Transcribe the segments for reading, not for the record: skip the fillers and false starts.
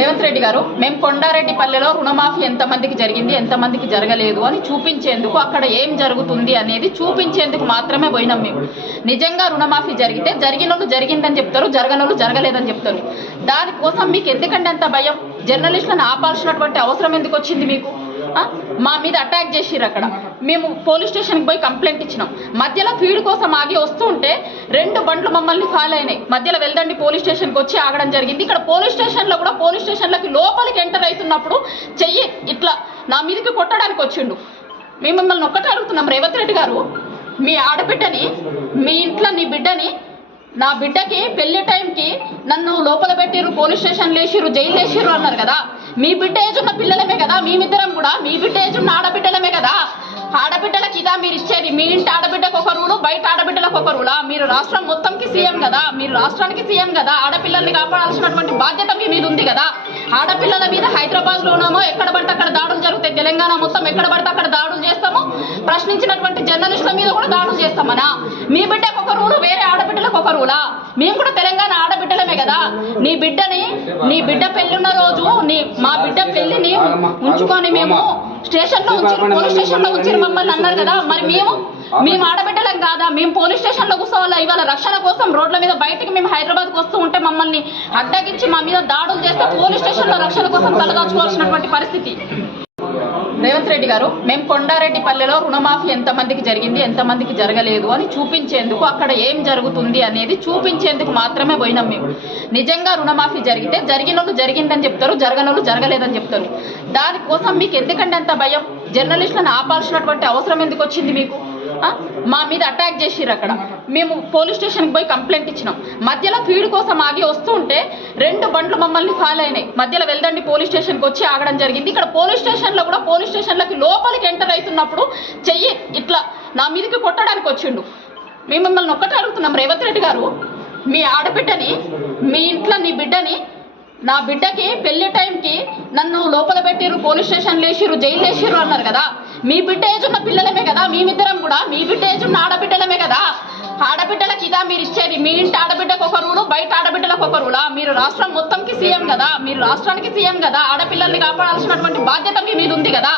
రేవంత్ రెడ్డి గారు మేము కొండారెడ్డిపల్లెలో రుణమాఫీ ఎంతమందికి జరిగింది ఎంతమందికి జరగలేదు అని చూపించేందుకు అక్కడ ఏం జరుగుతుంది అనేది చూపించేందుకు మాత్రమే పోయినాం మేము. నిజంగా రుణమాఫీ జరిగితే జరిగినోళ్ళు జరిగిందని చెప్తారు, జరగనోళ్ళు జరగలేదని చెప్తారు. దానికోసం మీకు ఎందుకంటే అంత భయం? జర్నలిస్టులను ఆపాల్సినటువంటి అవసరం ఎందుకు వచ్చింది మీకు? మా మీద అటాక్ చేసిర్రు. అక్కడ మేము పోలీస్ స్టేషన్కి పోయి కంప్లైంట్ ఇచ్చినాం. మధ్యలో ఫీడ్ కోసం ఆగి వస్తూ ఉంటే 2 బండ్లు మమ్మల్ని ఫాలో అయినాయి. మధ్యలో వెళ్దండి పోలీస్ స్టేషన్కి వచ్చి ఆగడం జరిగింది. ఇక్కడ పోలీస్ స్టేషన్లో కూడా పోలీస్ స్టేషన్లోకి లోపలికి ఎంటర్ అవుతున్నప్పుడు చెయ్యి ఇట్లా నా మీదకి కొట్టడానికి వచ్చిండు. మేము మిమ్మల్ని ఒక్కటే అడుగుతున్నాం, రేవంత్ రెడ్డి గారు, మీ ఆడబిడ్డని, మీ ఇంట్లో నీ బిడ్డని, నా బిడ్డకి పెళ్లి టైంకి నన్ను లోపల పెట్టిర్రు, పోలీస్ స్టేషన్ లేచిర్రు, జైలు లేచిర్రు అన్నారు కదా. మీ బిడ్డ ఏజ్ ఉన్న పిల్లలమే కదా, మేమిద్దరం కూడా మీ బిడ్డ ఏజ్ ఉన్న ఆడబిడ్డలమే కదా. ఆడబిడ్డలకి ఇదా మీరు ఇచ్చేది? మీ ఇంటి ఆడబిడ్డకు ఒక రూలు, బయట ఆడబిడ్డలకు ఒక రూలా? మీరు రాష్ట్రం మొత్తంకి సీఎం కదా, మీరు రాష్ట్రానికి సీఎం కదా. ఆడపిల్లల్ని కాపాడాల్సినటువంటి బాధ్యత మీ మీద ఉంది కదా. ఆడపిల్లల మీద హైదరాబాద్లోనేమో ఎక్కడ పడితే అక్కడ దాడులు జరుగుతాయి, తెలంగాణ మొత్తం ఎక్కడ పడితే అక్కడ దాడులు చేస్తాము, ప్రశ్నించినటువంటి జర్నలిస్టుల మీద కూడా దాడులు చేస్తామనా? మీ బిడ్డకు ఒక రూలు, వేరే ఆడబిడ్డలకు ఒక రూలా? మేము కూడా తెలంగాణ ఆడబిడ్డలమే కదా. నీ బిడ్డ పెళ్ళిన్న రోజు మా బిడ్డ పెళ్లిని ఉంచుకొని మేము స్టేషన్లో ఉంచి, పోలీస్ స్టేషన్లో ఉంచి మమ్మల్ని అన్నారు కదా. మరి మేము ఆడబిడ్డలం కాదా? మేము పోలీస్ స్టేషన్లో కూర్చోవాలా? ఇవాళ రక్షణ కోసం రోడ్ల మీద బయటికి మేము హైదరాబాద్కి వస్తూ ఉంటే మమ్మల్ని అడ్డగించి మా మీద దాడులు చేస్తే పోలీస్ స్టేషన్లో రక్షణ కోసం తలదాచుకోవాల్సినటువంటి పరిస్థితి. రేవంత్ రెడ్డి గారు, మేము కొండారెడ్డిపల్లెలో రుణమాఫీ ఎంతమందికి జరిగింది ఎంతమందికి జరగలేదు అని చూపించేందుకు అక్కడ ఏం జరుగుతుంది అనేది చూపించేందుకు మాత్రమే పోయినాం మేము. నిజంగా రుణమాఫీ జరిగితే జరిగినోళ్ళు జరిగిందని చెప్తారు, జరగనోళ్ళు జరగలేదని చెప్తారు. దానికోసం మీకు ఎందుకంటే అంత భయం? జర్నలిస్టులను ఆపాల్సినటువంటి అవసరం ఎందుకు వచ్చింది మీకు? మా మీద అటాక్ చేసిర్రు. అక్కడ మేము పోలీస్ స్టేషన్కి పోయి కంప్లైంట్ ఇచ్చినాం. మధ్యలో ఫీడ్ కోసం ఆగి వస్తూ ఉంటే 2 బండ్లు మమ్మల్ని ఫాలో అయినాయి. మధ్యలో వెళ్దండి పోలీస్ స్టేషన్కి వచ్చి ఆగడం జరిగింది. ఇక్కడ పోలీస్ స్టేషన్లో కూడా పోలీస్ స్టేషన్లోకి లోపలికి ఎంటర్ అవుతున్నప్పుడు చెయ్యి ఇట్లా నా మీదకి కొట్టడానికి వచ్చిండు. మేము మిమ్మల్ని ఒక్కటే అడుగుతున్నాం, రేవంత్ రెడ్డి గారు, మీ ఆడబిడ్డని, మీ ఇంట్లో నీ బిడ్డని, నా బిడ్డకి పెళ్లి టైంకి నన్ను లోపల పెట్టిర్రు, పోలీస్ స్టేషన్ లేచిర్రు, జైలు లేచిర్రు అన్నారు కదా. మీ బిడ్డ ఏజ్ ఉన్న పిల్లలమే కదా, మేమిద్దరం కూడా మీ బిడ్డ ఏజ్ ఉన్న ఆడబిడ్డలమే కదా. ఆడబిడ్డలకి ఇదా మీరు ఇచ్చేది? మీ ఇంటి ఆడబిడ్డకు ఒక రూలు, బయట ఆడబిడ్డలకు ఒక రూలా? మీరు రాష్ట్రం మొత్తంకి సీఎం కదా, మీరు రాష్ట్రానికి సీఎం కదా. ఆడపిల్లల్ని కాపాడాల్సినటువంటి బాధ్యత మీ మీద ఉంది కదా.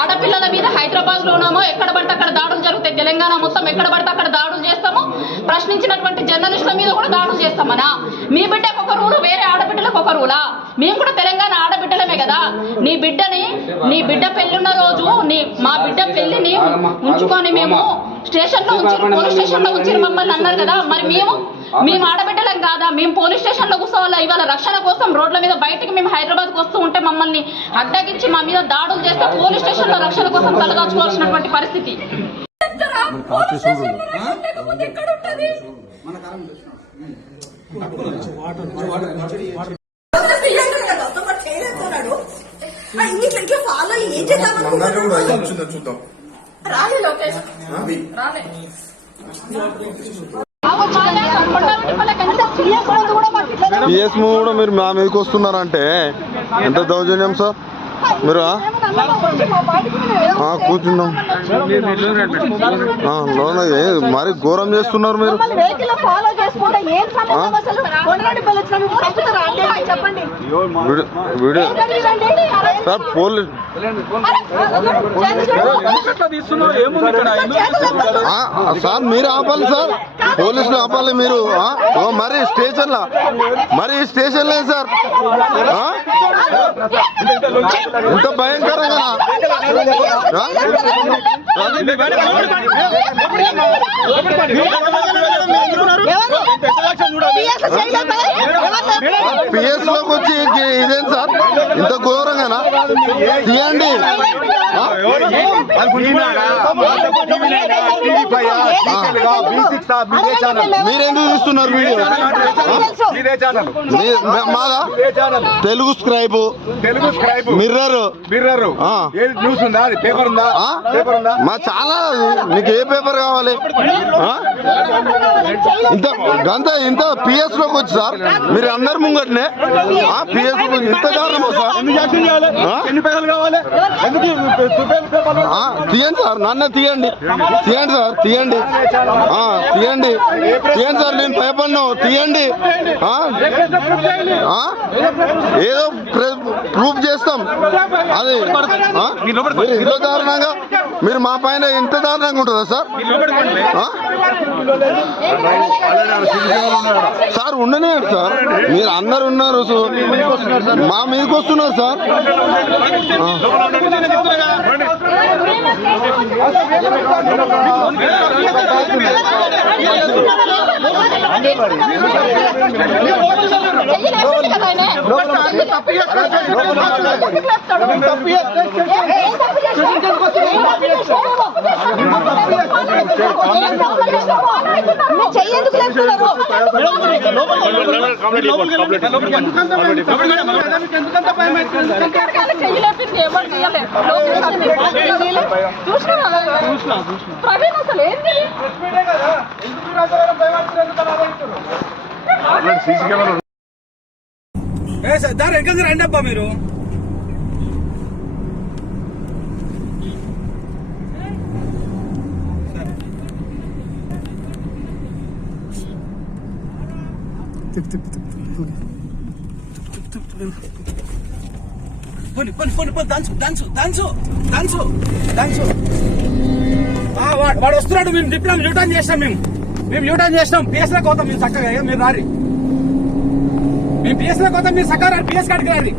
ఆడపిల్లల మీద హైదరాబాద్లోనేమో ఎక్కడ పడితే అక్కడ దాడులు జరుగుతాయి, తెలంగాణ మొత్తం ఎక్కడ పడితే అక్కడ దాడులు చేస్తాము, ప్రశ్నించినటువంటి జర్నలిస్టుల మీద కూడా దాడులు చేస్తామనా? మీ బిడ్డకు ఒక రూలు, వేరే ఆడబిడ్డలకు ఒక రూలా? మేము కూడా తెలంగాణ ఆడబిడ్డలమే కదా. నీ బిడ్డ పెళ్ళిన్న రోజు మా బిడ్డ పెళ్లిని ఉంచుకొని మేము స్టేషన్లో ఉంచి, పోలీస్ స్టేషన్లో ఉంచి మమ్మల్ని అన్నారు కదా. మరి మేము ఆడబిడ్డలం కాదా? మేము పోలీస్ స్టేషన్లో కూర్చోవాలా? ఇవాళ రక్షణ కోసం రోడ్ల మీద బయటికి మేము హైదరాబాద్కి వస్తూ ఉంటే మమ్మల్ని అడ్డగించి మా మీద దాడులు చేస్తే పోలీస్ స్టేషన్లో రక్షణ కోసం తలదాచుకోవాల్సినటువంటి పరిస్థితి. పిఎస్ కూడా మీరు మా మీదకి వస్తున్నారంటే ఎంత దౌర్జన్యం సార్? మీరు కూర్చున్నాం మరి ఘోరం చేస్తున్నారు మీరు. వీడియో సార్ పోలీస్ సార్ మీరు ఆపాలి సార్, పోలీసులు ఆపాలి మీరు. మరి స్టేషన్లో సార్ ఎంత భయంకరంగా పిఎస్ లోకి వచ్చి ఇదేం సార్ ఇంత ఘోరంగానా? తీయండి. మీరెందుకు చూస్తున్నారు వీడియో? మాదా Telugu scribe Telugu scribe mirror ఏది న్యూస్ ఉందా? అది పేపర్ ఉందా? పేపర్ ఉందా? మా చాలా నీకు ఏ పేపర్ కావాలి? ఇంత పిఎస్ లోకి వచ్చి సార్ మీరు అందరు ముంగట్నే పిఎస్ ఇంత దారుణమా సార్? ఎన్ని పేపర్లు కావాలి? తీయండి సార్, నన్ను తీయండి సార్, తీయండి సార్, నేను భయపడినా తీయండి. ఏదో ప్రూఫ్ చేస్తాం. అది ఇంత దారుణంగా మీరు మా పైన ఇంత దారుణంగా ఉంటుందా సార్? సార్ ఉండనియండి సార్, మీరు అందరు ఉన్నారు మా మీదకి వస్తున్నారు సార్. ప్రవీణ్ అసలు ఏంటి దాని ఎక్కడ రండి అబ్బా మీరు. వాడు వస్తున్నాడు. మేము తిప్పినాం, యూటర్న్ చేస్తాం. మేము యూటర్న్ చేస్తాం. పిఎస్ లోకి పోతాం మేము చక్కగా. మీరు రారి, మేము పిఎస్ లోకి పోతాం. మీరు చక్కగా రారి, పిఎస్ కాడికి రారి.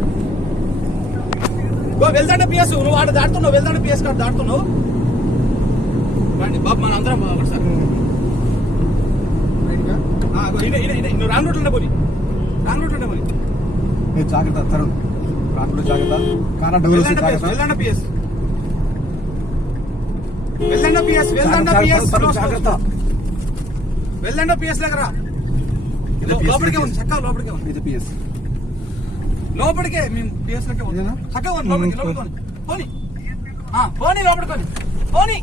వెళ్తాంటే పిఎస్ నువ్వు ఆడ దాడుతున్నావు, వెళ్తాంటే పిఎస్ కార్డు దాడుతున్నావు. రండి బాబు, మన అందరం బాబు సార్. నువ్వు రాంగ్ రూట్ ఉండే పోనీ, రాంగ్ రూట్ ఉండే పోనీ. జాగ్రత్త తరుణ్, రాత్రులు జాగ్రత్త. వెళ్ళండి పిఎస్, వెళ్ళండి పిఎస్, వెళ్ళండి పిఎస్, జాగ్రత్త. వెళ్ళండి పిఎస్ దగ్గర. లోపలికే ఉంది, చక్కగా లోపలికే ఉంది. ఇది పిఎస్ లోపలికే మేము పిఎస్ లోకే చక్కగా ఉంది. లోపలికి పోనీ, పోనీ లోపలికి పోనీ.